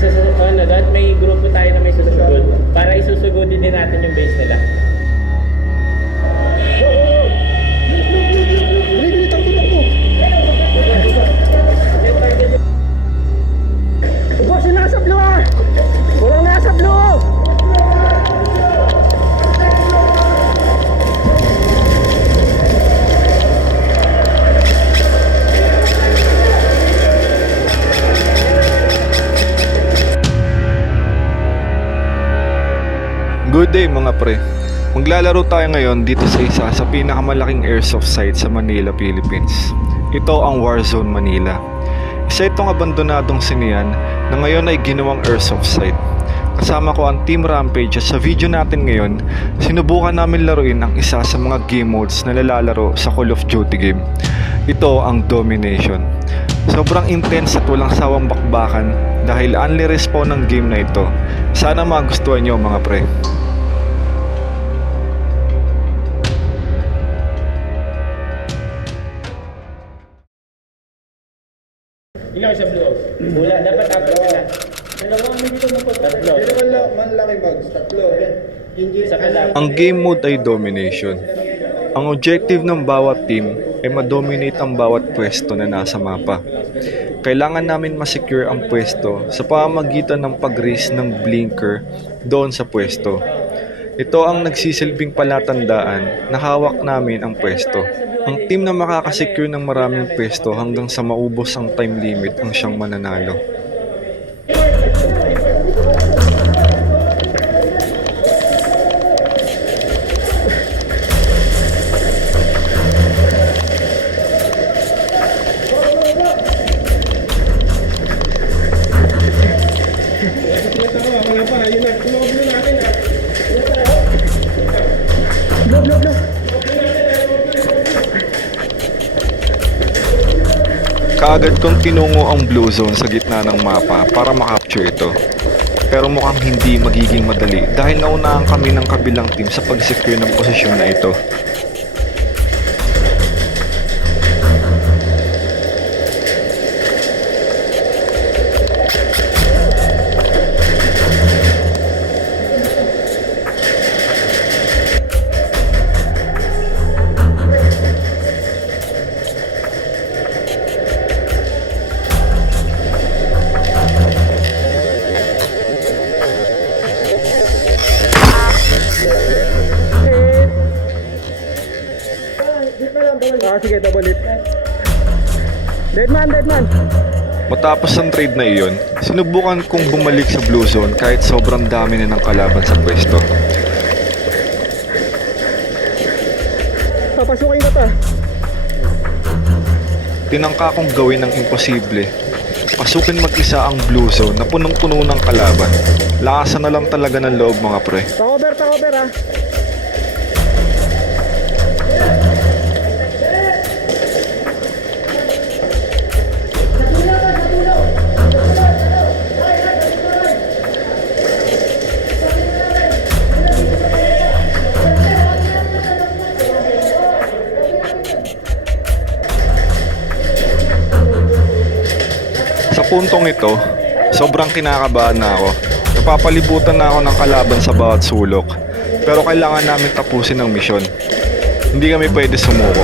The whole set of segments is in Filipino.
Lahat may grupo tayo na may susugod. Para isusugudin din natin yung base nila. Boss, yung nasa blue ah! Walang nasa blue! Good day mga pre. Maglalaro tayo ngayon dito sa isa sa pinakamalaking airsoft site sa Manila, Philippines. Ito ang Warzone Manila. Isa itong abandonadong sinian na ngayon ay ginawang airsoft site. Kasama ko ang Team Rampage at sa video natin ngayon, sinubukan namin laruin ang isa sa mga game modes na nalalaro sa Call of Duty game. Ito ang Domination. Sobrang intense at walang sawang bakbakan dahil only respawn ng game na ito. Sana magustuhan nyo mga pre. Ikaw sa blue house. Wala, dapat apat ka na. Tatlo. Malaki bags, tatlo. Sa kalaban. Ang game mode ay Domination. Ang objective ng bawat team ay ma-dominate ang bawat pwesto na nasa mapa. Kailangan namin ma-secure ang pwesto sa pamamagitan ng pag-raise ng blinker doon sa pwesto. Ito ang nagsisilbing palatandaan na hawak namin ang pwesto. Ang team na makakasecure ng maraming pwesto hanggang sa maubos ang time limit ang siyang mananalo. Kaagad kong tinungo ang blue zone sa gitna ng mapa para makapture ito. Pero mukhang hindi magiging madali dahil naunahan kami ng kabilang team sa pag-secure ng posisyon na ito. Sige, double hit. Deadman. Matapos ang trade na iyon, sinubukan kong bumalik sa blue zone kahit sobrang dami na ng kalaban sa pwesto. Papasukin ko to. Tinangka kong gawin ang imposible. Pasukin mag-isa ang blue zone na punong-puno ng kalaban. Lakasan na lang talaga ng loob mga pre. Ta-cover ah. Sa puntong ito, sobrang kinakabahan na ako. Napapalibutan na ako ng kalaban sa bawat sulok. Pero kailangan namin tapusin ang misyon. Hindi kami pwede sumuko.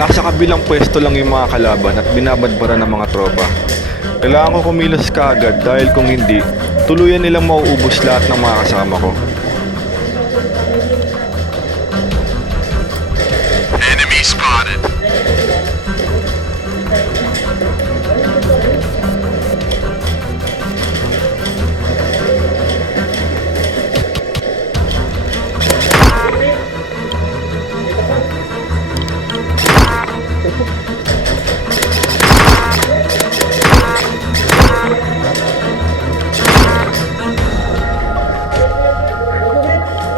Nasa kabilang pwesto lang yung mga kalaban at binabadbara ng mga tropa. Kailangan ko kumilos kaagad dahil kung hindi, tuluyan nilang mauubos lahat ng mga kasama ko. Enemy spotted.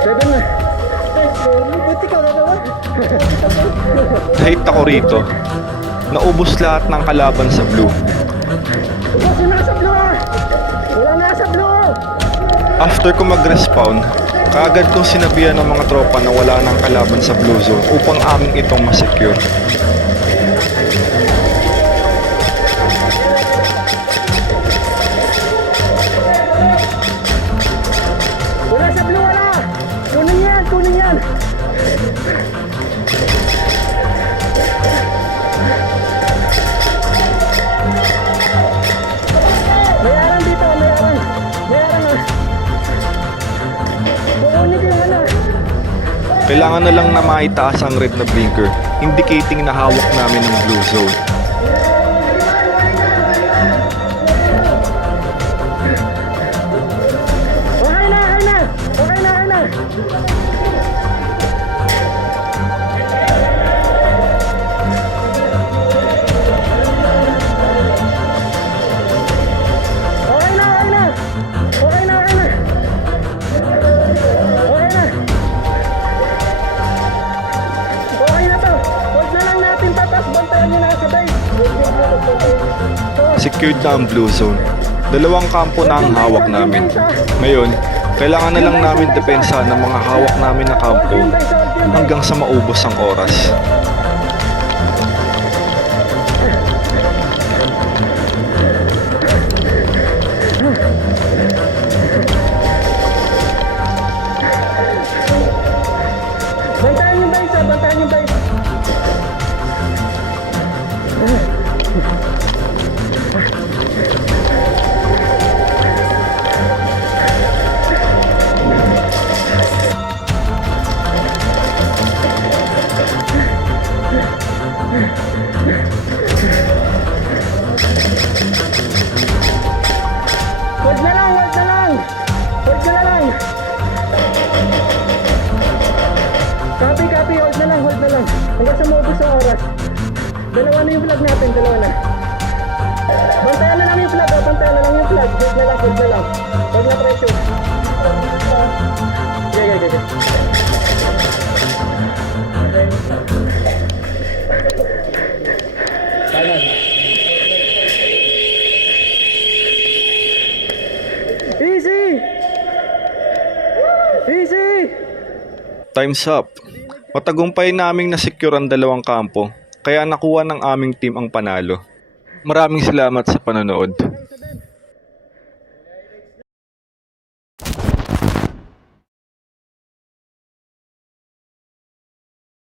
Seven na. Buti ka na naman. Nahit ako rito. Naubos lahat ng kalaban sa blue. Boss, yung nasa blue ah! Walang nasa blue! After ko mag-respawn, kaagad kong sinabihan ng mga tropa na wala nang kalaban sa blue zone upang aming itong masecure. Wala sa blue, wala! Kunin yan, kunin yan! May arang dito, may arang! May arang ah! Kukunin ko yung ano! Kailangan na lang na maitaas ang red na blinker, indicating na hawak namin ng blue zone. Okay na, okay na! Okay na, okay na! Okay na, okay na! Okay na, okay na! Okay na! Okay na to! Huwag na lang natin tatas, bantayan nyo na sa base! Secured na ang blue zone. Dalawang kampo na ang hawak namin. Ngayon, kailangan na lang namin depensa ng mga hawak namin na kampo hanggang sa maubos ang oras. Bantayan yung base ah, bantayan yung base! Hold na lang, hold na lang! Hold na lang! Copy, copy, hold na lang, hold na lang. Hanggang sa maubos ang oras. Dalawa na yung flag natin, dalawa na. Bantayan na lang yung flag, oh, bantayan na lang yung flag. Hold na lang, hold na lang. Hold na pressure. Yeah. Easy! Easy! Time's up. Matagumpay naming na-secure ang dalawang kampo, kaya nakuha ng aming team ang panalo. Maraming salamat sa panonood.